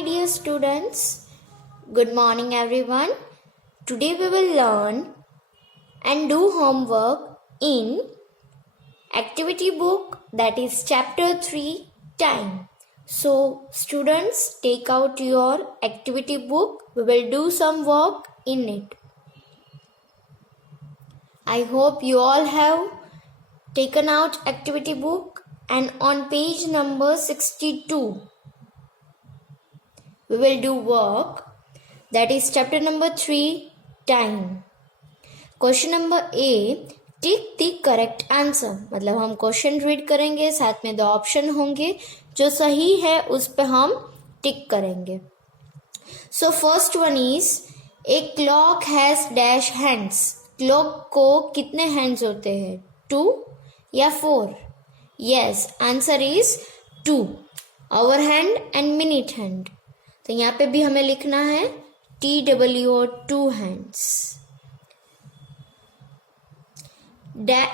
my dear students. Good morning, everyone. Today we will learn and do homework in activity book, that is chapter 3, time. So, students, take out your activity book. We will do some work in it. I hope you all have taken out activity book, and on page number 62 we will do work, that is chapter number 3, time. Question number A, tick the correct answer, मतलब हम question read करेंगे, साथ में 2 option होंगे, जो सही है उस पे हम टिक करेंगे. So first one is, a clock has dash hands. Clock को कितने हैंड्स होते हैं, 2 या 4? Yes, answer is 2. Hour hand and minute hand. तो यहाँ पे भी हमें लिखना है TWO, 2 hands.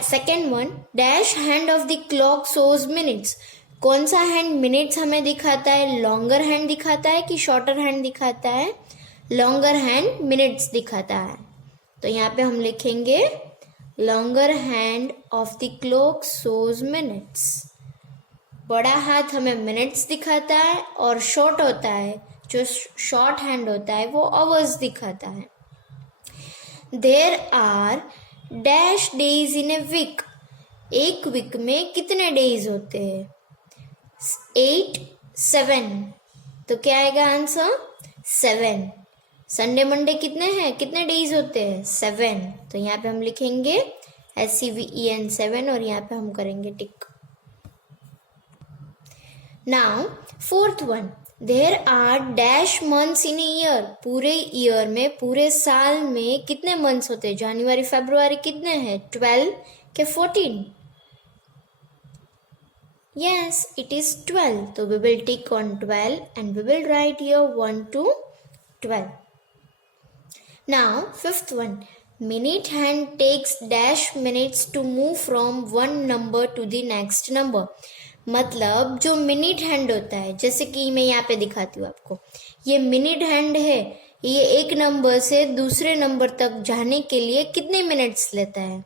Second one, dash hand of the clock shows minutes. कौन सा हैंड मिनट्स हमें दिखाता है, लॉन्गर हैंड दिखाता है कि शॉर्टर हैंड दिखाता है? लॉन्गर हैंड मिनट्स दिखाता है. तो यहाँ पे हम लिखेंगे longer hand of the clock shows minutes. बड़ा हाथ हमें मिनट्स दिखाता है और शॉर्ट होता है, जो शॉर्ट हैंड होता है वो आवर्स दिखाता है. There are dash days in a week. एक वीक में कितने डेज होते हैं? 8, 7. तो क्या आएगा आंसर? 7. संडे मंडे कितने हैं, कितने डेज होते हैं? 7. तो यहाँ पे हम लिखेंगे SEVEN 7 और यहाँ पे हम करेंगे tick. Now fourth one, there are dash months in year. पूरे ईयर में, पूरे साल में कितने मंथ्स होते हैं? जनवरी फरवरी कितने हैं, 12 के 14? Yes, it is 12. तो we will tick on 12 and we will write here 1 to 12. Now fifth one, minute hand takes dash minutes to move from one number to the next number. मतलब जो minute hand होता है, जैसे कि मैं यहाँ पे दिखाती हूँ आपको, ये मिनट हैंड है, ये एक नंबर से दूसरे नंबर तक जाने के लिए कितने मिनट्स लेता है?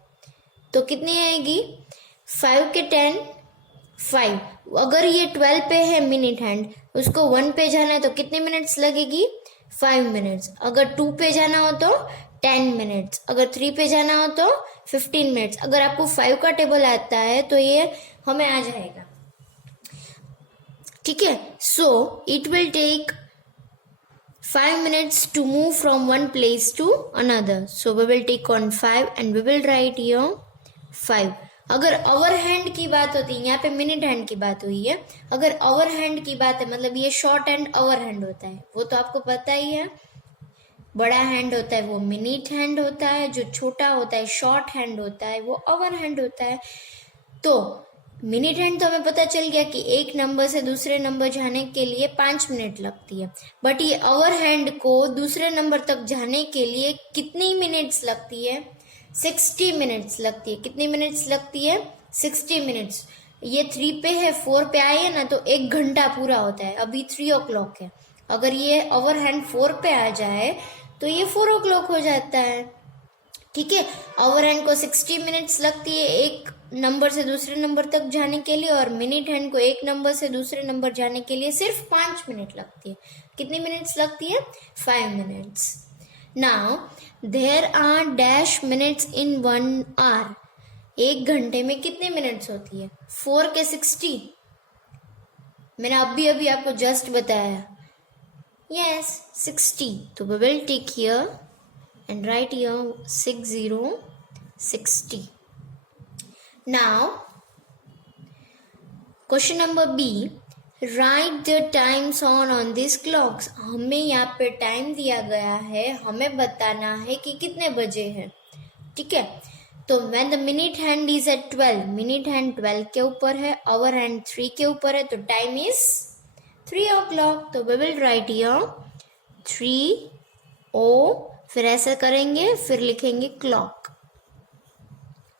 तो कितनी आएगी? 5 के 10, 5. अगर ये 12 पे है मिनट हैंड, उसको 1 पे जाना है तो कितने मिनट्स लगेगी? 5 मिनट्स. अगर 2 पे जाना हो तो 10 मिनट्स. अगर 3 पे जाना हो तो 15 मिनट्स. अगर आपको 5 का टेबल आता है तो ये हमें आ जाएगा. ठीक है. So it will take 5 minutes to move from one place to another. So we will take on 5 and we will write here 5. अगर आवर हैंड की बात होती है, यहाँ पे मिनट हैंड की बात हुई है, अगर आवर हैंड की बात है, मतलब ये शॉर्ट हैंड आवर हैंड होता है, वो तो आपको पता ही है. बड़ा हैंड होता है वो मिनट हैंड होता है, जो छोटा होता है शॉर्ट हैंड होता है वो आवर हैंड होता है. तो मिनट हैंड तो हमें पता चल गया कि एक नंबर से दूसरे नंबर जाने के लिए 5 मिनट लगती है, बट ये आवर हैंड को दूसरे नंबर तक जाने के लिए कितनी मिनट्स लगती है? 60 मिनट्स लगती है. कितनी मिनट्स लगती है? 60 मिनट्स. ये 3 पे है, 4 पे आए है ना, तो 1 घंटा पूरा होता है. अभी 3 o'clock है. अगर ये आवर हैंड 4 पे आ जाए तो ये 4 o'clock हो जाता है. ठीक है. आवर हैंड को 60 मिनट्स लगती है एक नंबर से दूसरे नंबर तक जाने के लिए, और मिनट हैंड को एक नंबर से दूसरे नंबर जाने के लिए सिर्फ 5 मिनट लगती है. कितनी मिनट्स लगती है? 5 minutes. Now there are dash minutes in 1 hour. एक घंटे में कितने मिनट्स होती है? 4 के 60. मैंने अभी आपको जस्ट बताया. यस, 60. तो we will tick here and write here 60. Now question number B, write the times on these clocks. हमें यहाँ पे टाइम दिया गया है, हमें बताना है कि कितने बजे हैं. ठीक है. तो when the minute hand is at 12, minute hand 12 के ऊपर है, आवर हैंड 3 के ऊपर है, तो टाइम इज 3 o'clock. तो we will write here 3 O, फिर ऐसा करेंगे, फिर लिखेंगे क्लॉक.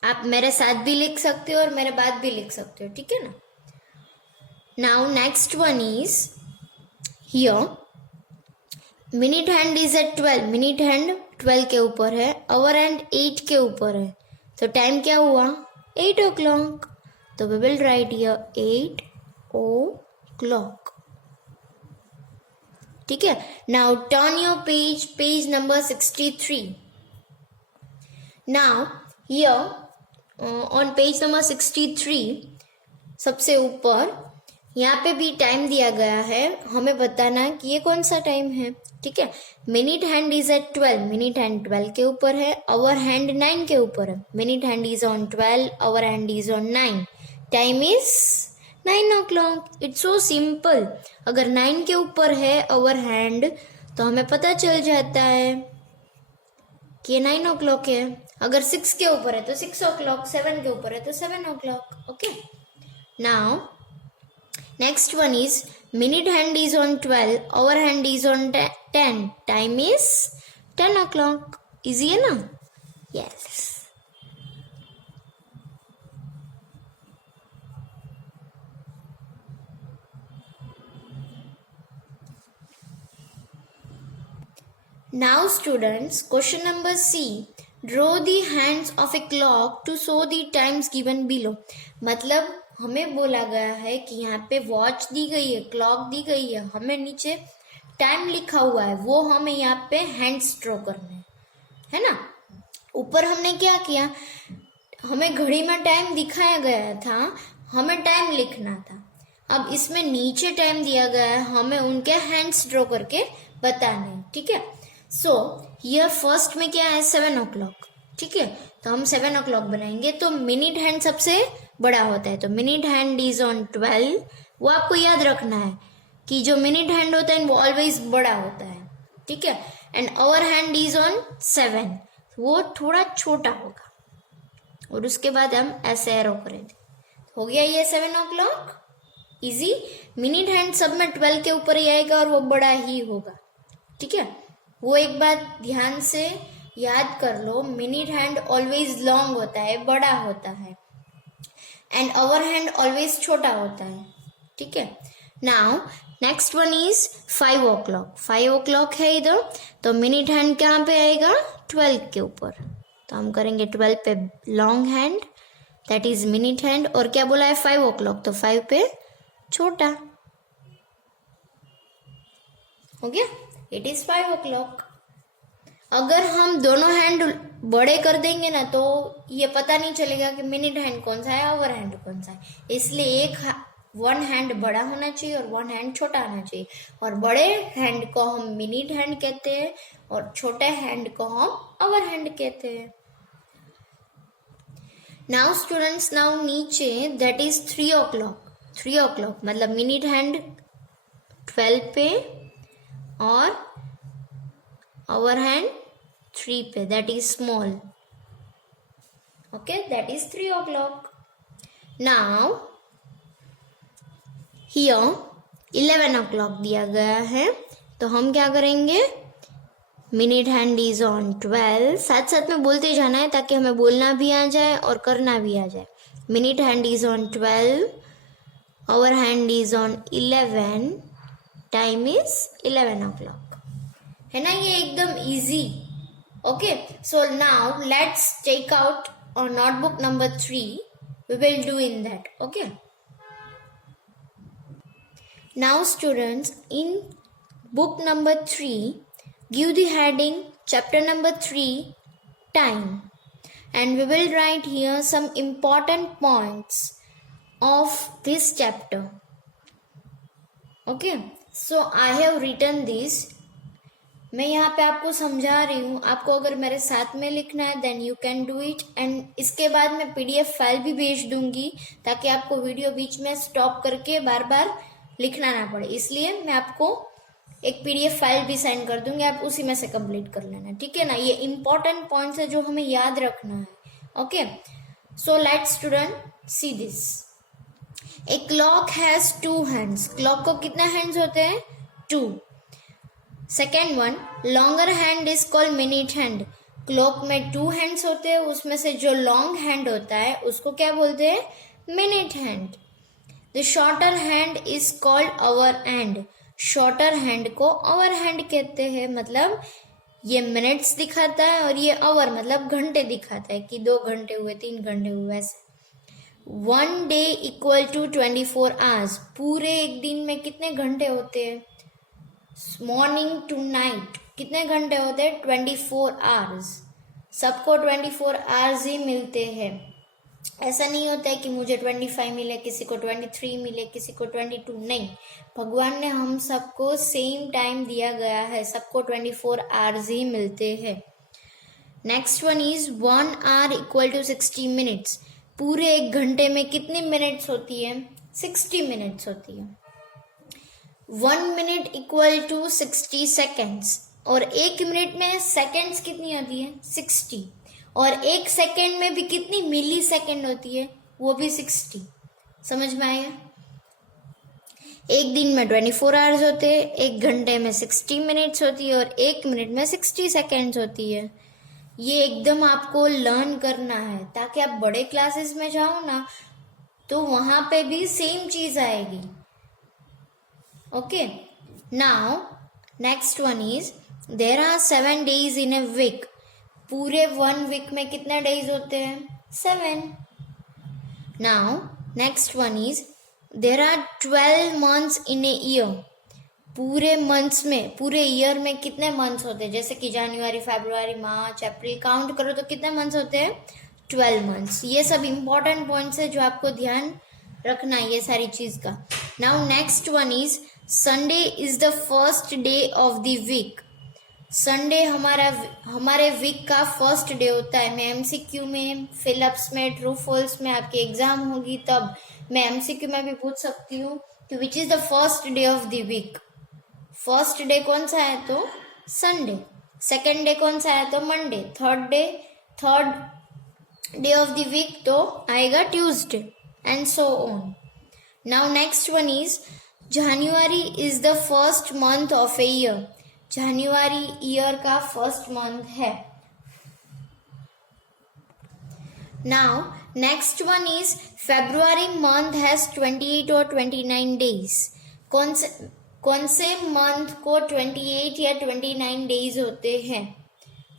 आप मेरे साथ भी लिख सकते हो और मेरे बाद भी लिख सकते हो. ठीक है ना. Now next one is here minute hand is at 12, minute hand 12 के ऊपर है, आवर हैंड 8 के ऊपर है, तो टाइम क्या हुआ 8 o'clock. तो we will write here 8 o'clock. ठीक है. Now turn your page number 63. Now here on page number 63 सबसे ऊपर यहाँ पे भी टाइम दिया गया है, हमें बताना कि ये कौन सा टाइम है. ठीक है. Minute hand is at 12, minute hand 12 के ऊपर है, आवर हैंड 9 के ऊपर है. Minute hand is on 12, hour hand is on 9, time is 9 o'clock. It's so simple. अगर 9 के ऊपर है आवर हैंड तो हमें पता चल जाता है कि ये 9 o'clock है. अगर 6 के ऊपर है तो 6 o'clock, 7 के ऊपर है तो 7 o'clock. Okay. Now next one is minute hand is on 12, hour hand is on 10, time is 10 o'clock. Easy है ना? Yes. Now students, question number C. Draw the hands of a clock to show the times given below. मतलब हमें बोला गया है कि यहाँ पे वॉच दी गई है, क्लॉक दी गई है, हमें नीचे टाइम लिखा हुआ है, वो हमें यहाँ पे हैंड्स ड्रॉ करने है ना. ऊपर हमने क्या किया, हमें घड़ी में टाइम दिखाया गया था, हमें टाइम लिखना था. अब इसमें नीचे टाइम दिया गया है, हमें उनके हैंड्स ड्रॉ करके बताने. ठीक है. सो हियर फर्स्ट में क्या है 7 o'clock. ठीक है. तो हम 7 o'clock बनाएंगे. तो मिनट हैंड सबसे बड़ा होता है, तो मिनट हैंड इज ऑन 12. वो आपको याद रखना है कि जो मिनट हैंड होता है वो ऑलवेज बड़ा होता है. ठीक है. And hour hand is on 7, वो थोड़ा छोटा होगा. और उसके बाद हम ऐसे एरो करेंगे. हो गया ये 7 o'clock. इजी. मिनट हैंड सब में 12 के ऊपर ही आएगा और वो बड़ा ही होगा. ठीक है. वो एक बात ध्यान से याद कर लो, मिनट हैंड ऑलवेज लॉन्ग होता है, बड़ा होता है, एंड आवर हैंड ऑलवेज छोटा होता है. ठीक है. Now next one is 5 o'clock. 5 o'clock है इधर, तो मिनट हैंड कहाँ पे आएगा 12 के ऊपर. तो हम करेंगे 12 पे long hand, that is minute hand. और क्या बोला है 5 o'clock, तो 5 पे छोटा हो गया. It is 5 o'clock. अगर हम दोनों हैंड बड़े कर देंगे ना तो ये पता नहीं चलेगा कि मिनट हैंड कौन सा है, आवर हैंड कौन सा है. इसलिए वन हैंड बड़ा होना चाहिए और वन हैंड छोटा होना चाहिए. और बड़े हैंड को हम मिनट हैंड कहते हैं और छोटे हैंड को हम आवर हैंड कहते हैं. नाउ स्टूडेंट्स, नाउ नीचे दैट इज 3 o'clock. 3 o'clock मतलब मिनट हैंड 12 पे और आवर हैंड 3 पे, that is small. Okay, that is 3 o'clock. Now here 11 o'clock दिया गया है, तो हम क्या करेंगे, मिनट हैंड इज ऑन 12. साथ साथ में बोलते जाना है ताकि हमें बोलना भी आ जाए और करना भी आ जाए. Minute hand is on 12, hour hand is on 11, time is 11 o'clock. है ना, ये एकदम easy. Okay, so now let's take out our notebook number 3. We will do in that. Okay. Now students, in book number 3, give the heading chapter number 3, time. And we will write here some important points of this chapter. Okay. So I have written this. मैं यहाँ पे आपको समझा रही हूँ, आपको अगर मेरे साथ में लिखना है then you can do it. And इसके बाद मैं PDF फाइल भी भेज दूंगी ताकि आपको वीडियो बीच में स्टॉप करके बार बार लिखना ना पड़े. इसलिए मैं आपको एक PDF फाइल भी सेंड कर दूंगी, आप उसी में से कंप्लीट कर लेना. ठीक है ना. ये इंपॉर्टेंट पॉइंट्स है जो हमें याद रखना है. Okay. So let's student see this. A clock has 2 hands. Clock को कितने हैंड्स होते हैं 2. Second one, longer hand is called minute hand. Clock में 2 hands होते हैं, उसमें से जो लॉन्ग हैंड होता है उसको क्या बोलते हैं minute hand. The shorter hand is called hour hand. Shorter hand को आवर हैंड कहते हैं, मतलब ये मिनट्स दिखाता है और ये आवर मतलब घंटे दिखाता है कि 2 घंटे हुए, 3 घंटे हुए, वैसे। 1 डे इक्वल टू 24 आवर्स, पूरे एक दिन में कितने घंटे होते हैं? मॉर्निंग टू नाइट कितने घंटे होते हैं? 24 आवर्स। सबको 24 आवर्स ही मिलते हैं। ऐसा नहीं होता है कि मुझे 25 मिले, किसी को 23 मिले, किसी को 22, नहीं। भगवान ने हम सबको सेम टाइम दिया गया है, सबको 24 आवर्स ही मिलते हैं। Next one is 1 hour equal to 60 minutes, पूरे एक घंटे में कितनी मिनट्स होती है? 60 मिनट्स होती है। 1 मिनट इक्वल टू 60 सेकेंड्स, और एक मिनट में सेकेंड्स कितनी होती है? 60, और एक सेकेंड में भी कितनी मिली सेकेंड होती है? वो भी 60। समझ में आया? एक दिन में 24 आवर्स होते हैं, एक घंटे में 60 मिनट्स होती है, और एक मिनट में 60 सेकेंड्स होती है। ये एकदम आपको लर्न करना है ताकि आप बड़े क्लासेस में जाओ ना तो वहां पे भी सेम चीज आएगी। Okay, now next one is there are 7 days in a week, पूरे 1 वीक में कितने डेज होते हैं? 7। Now next one is there are 12 months in a year, पूरे मंथ्स में, पूरे ईयर में कितने मंथ्स होते हैं? जैसे कि जनवरी, फरवरी, मार्च, अप्रैल, काउंट करो तो कितने मंथ्स होते हैं? 12 मंथ्स। ये सब इंपॉर्टेंट पॉइंट्स है जो आपको ध्यान रखना है ये सारी चीज का। Now next one is Sunday is the first day of the week, Sunday हमारे वीक का फर्स्ट डे होता है। मैं एमसीक्यू में, फिलअप्स में, ट्रू फॉल्स में आपकी एग्जाम होगी तब मैं एमसीक्यू में भी पूछ सकती हूँ कि which is the first day of the week. First day कौन सा है? तो संडे। सेकेंड डे कौन सा है? तो Monday. Third day of the week तो आएगा Tuesday, and so on. Now next one is January is the first month of a year, जनवरी ईयर का फर्स्ट मंथ है। Now next one is February month has 28 और 29 days, कौन से month को 28 या 29 डेज होते हैं?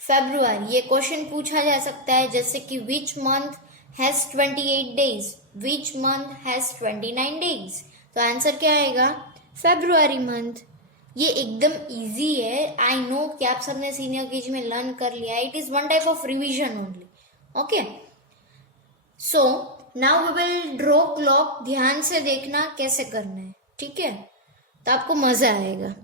फेब्रुअरी। ये क्वेश्चन पूछा जा सकता है जैसे कि which month has 28 days, which month has 29 days, तो आंसर क्या आएगा? February month. ये एकदम इजी है। आई नो कि आप सबने सीनियर केजी में लर्न कर लिया। It is one type of revision only. Okay, so now we will draw clock. ध्यान से देखना कैसे करना है, ठीक है? तो आपको मजा आएगा।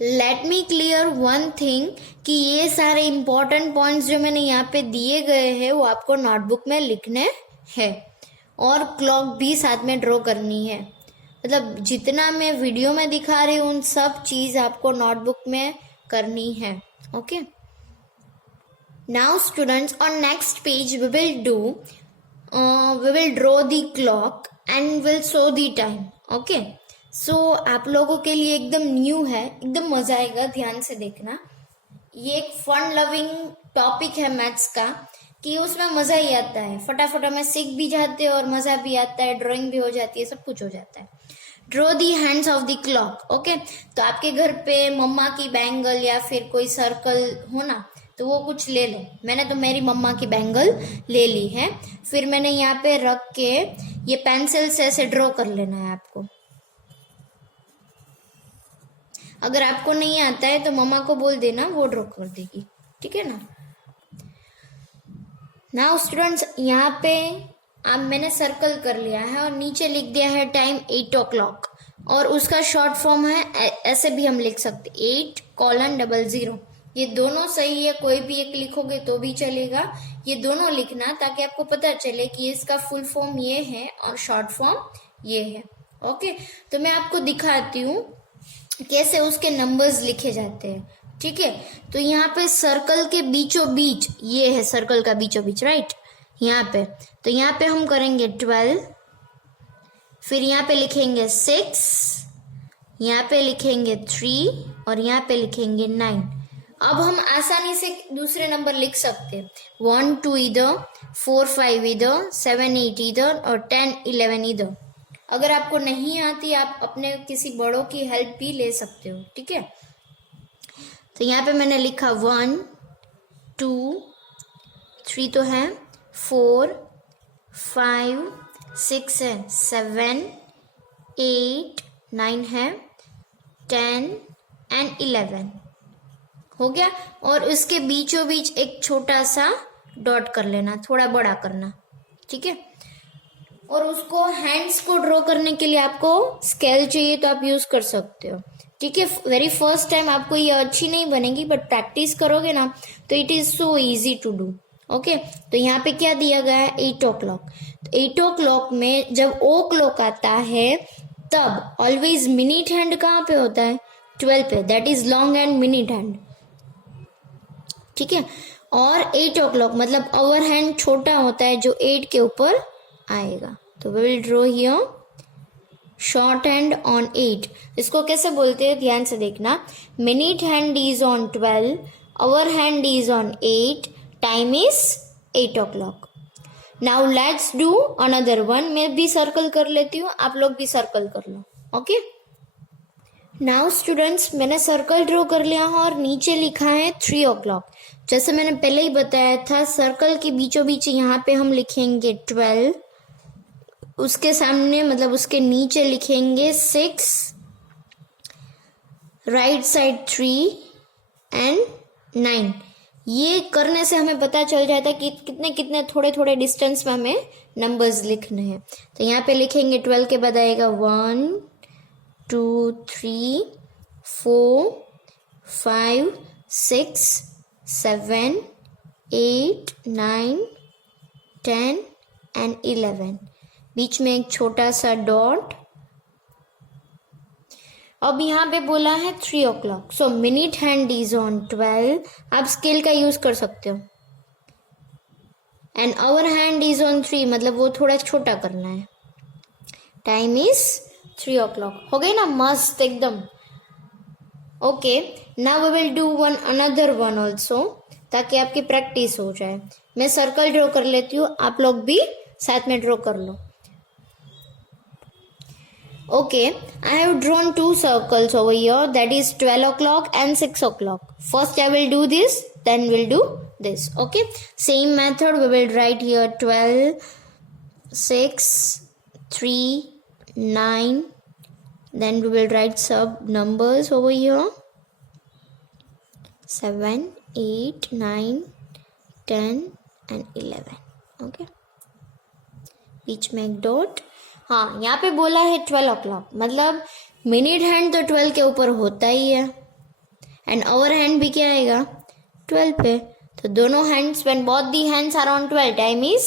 Let me clear one thing कि ये सारे इंपॉर्टेंट पॉइंट्स जो मैंने यहाँ पे दिए गए हैं वो आपको नोटबुक में लिखने हैं, और क्लॉक भी साथ में ड्रॉ करनी है। मतलब जितना मैं वीडियो में दिखा रही हूँ उन सब चीज आपको नोटबुक में करनी है। Okay, now students on next page we will draw the clock and will show the time. Okay, so आप लोगों के लिए एकदम न्यू है, एकदम मजा आएगा। ध्यान से देखना। ये एक फन लविंग टॉपिक है मैथ्स का कि उसमें मजा ही आता है, फटाफट में सीख भी जाते हैं और मजा भी आता है, ड्राइंग भी हो जाती है, सब कुछ हो जाता है। Draw the hands of the clock. Okay, तो आपके घर पे मम्मा की बैंगल या फिर कोई सर्कल हो ना, तो वो कुछ ले लो। मैंने तो मेरी मम्मा की बैंगल ले ली है। फिर मैंने यहाँ पे रख के ये पेंसिल से ऐसे ड्रॉ कर लेना है आपको। अगर आपको नहीं आता है तो मम्मा को बोल देना, वो ड्रॉ कर देगी, ठीक है ना? नाउ स्टूडेंट्स, यहाँ पे अब मैंने सर्कल कर लिया है और नीचे लिख दिया है टाइम 8 o'clock, और उसका शॉर्ट फॉर्म है, ऐसे भी हम लिख सकते 8:00। ये दोनों सही है, कोई भी एक लिखोगे तो भी चलेगा। ये दोनों लिखना ताकि आपको पता चले कि इसका फुल फॉर्म ये है और शॉर्ट फॉर्म ये है। ओके, तो मैं आपको दिखाती हूँ कैसे उसके नंबर्स लिखे जाते हैं, ठीक है? तो यहाँ पे सर्कल के बीचों बीच, ये है सर्कल का बीचों बीच, राइट? यहाँ पे, तो यहाँ पे हम करेंगे 12, फिर यहाँ पे लिखेंगे 6, यहाँ पे लिखेंगे 3 और यहाँ पे लिखेंगे 9। अब हम आसानी से दूसरे नंबर लिख सकते हैं, 1 2 इधर, 4 5 इधर, 7 8 इधर और 10 11 इधर। अगर आपको नहीं आती आप अपने किसी बड़ों की हेल्प भी ले सकते हो, ठीक है। तो यहाँ पे मैंने लिखा 1 2 3 तो है, 4 5 6 है, 7 8 9 है, 10 एंड 11 हो गया। और उसके बीचों बीच एक छोटा सा डॉट कर लेना, थोड़ा बड़ा करना, ठीक है। और उसको हैंड्स को ड्रॉ करने के लिए आपको स्केल चाहिए तो आप यूज कर सकते हो, ठीक है। वेरी फर्स्ट टाइम आपको ये अच्छी नहीं बनेगी, बट प्रैक्टिस करोगे ना तो it is so easy to do, okay. तो यहाँ पे क्या दिया गया है, 8 o'clock। तो 8 o'clock में जब ओ क्लॉक आता है तब ऑलवेज मिनट हैंड कहाँ पे होता है, 12 पे, that is long hand minute hand, ठीक है। और 8 o'clock मतलब आवर हैंड छोटा होता है जो 8 के ऊपर आएगा। तो we will draw here short hand on 8। इसको कैसे बोलते हैं ध्यान से देखना, minute hand is on 12, hour hand is on 8, time is 8 o'clock। Now let's do another one. मैं भी सर्कल कर लेती हूँ, आप लोग भी सर्कल कर लो, ओके। नाउ स्टूडेंट्स मैंने सर्कल ड्रॉ कर लिया है और नीचे लिखा है 3 o'clock। जैसे मैंने पहले ही बताया था, सर्कल के बीचों बीच यहाँ पे हम लिखेंगे 12, उसके सामने मतलब उसके नीचे लिखेंगे 6, राइट साइड 3 एंड 9। ये करने से हमें पता चल जाता है कि कितने कितने थोड़े थोड़े डिस्टेंस में हमें नंबर्स लिखने हैं। तो यहाँ पे लिखेंगे 12 के बाद आएगा 1 2 3 4 5 6 7 8 9 10 एंड 11, बीच में एक छोटा सा डॉट। अब यहाँ पे बोला है 3 o'clock, so minute hand is on 12, आप स्केल का यूज कर सकते हो। And hour hand is on 3 मतलब वो थोड़ा छोटा करना है, टाइम इज 3 o'clock। हो गई ना मस्त एकदम, okay. Now we will do one another one also, ताकि आपकी प्रैक्टिस हो जाए। मैं सर्कल ड्रॉ कर लेती हूँ, आप लोग भी साथ में ड्रॉ कर लो, okay। I have drawn 2 circles over here, that is 12 o'clock and 6 o'clock. First I will do this, then we'll do this, okay। Same method, we will write here 12 6 3 9, then we will write sub numbers over here 7 8 9 10 and 11, okay। बीच में एक dot. हाँ, यहाँ पे बोला है 12 o'clock मतलब minute hand तो 12 के ऊपर होता ही है, एंड आवर हैंड भी क्या आएगा 12 पे। तो दोनों hands, when both the hands are on 12, time is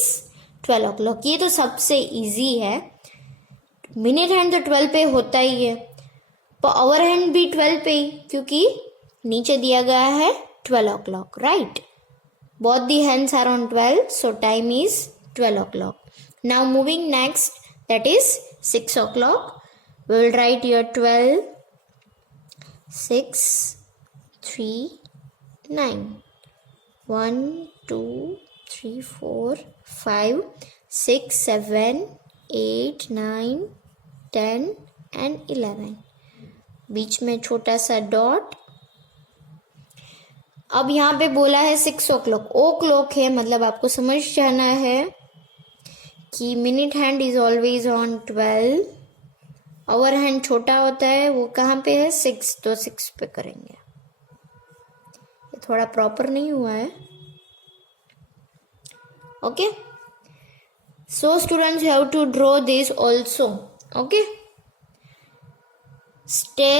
12 o'clock। ये तो सबसे इजी है, मिनट हैंड तो 12 पे होता ही है, पर आवर हैंड भी 12 पे ही, क्योंकि नीचे दिया गया है 12 o'clock, right. Both the hands are on 12, so time is 12 o'clock। Now moving next, that is 6 o'clock. We will write here 12 6 3 9, 1 2 3 4 5 6 7 8 9 10 and 11, बीच में छोटा सा डॉट। अब यहाँ पे बोला है 6 o'clock, ओ क्लॉक है मतलब आपको समझ जाना है कि minute hand is always on 12, hour hand छोटा होता है, वो कहाँ पे है 6, तो 6 पे करेंगे। ये थोड़ा प्रॉपर नहीं हुआ है, okay. So students have to draw this also, okay. Stay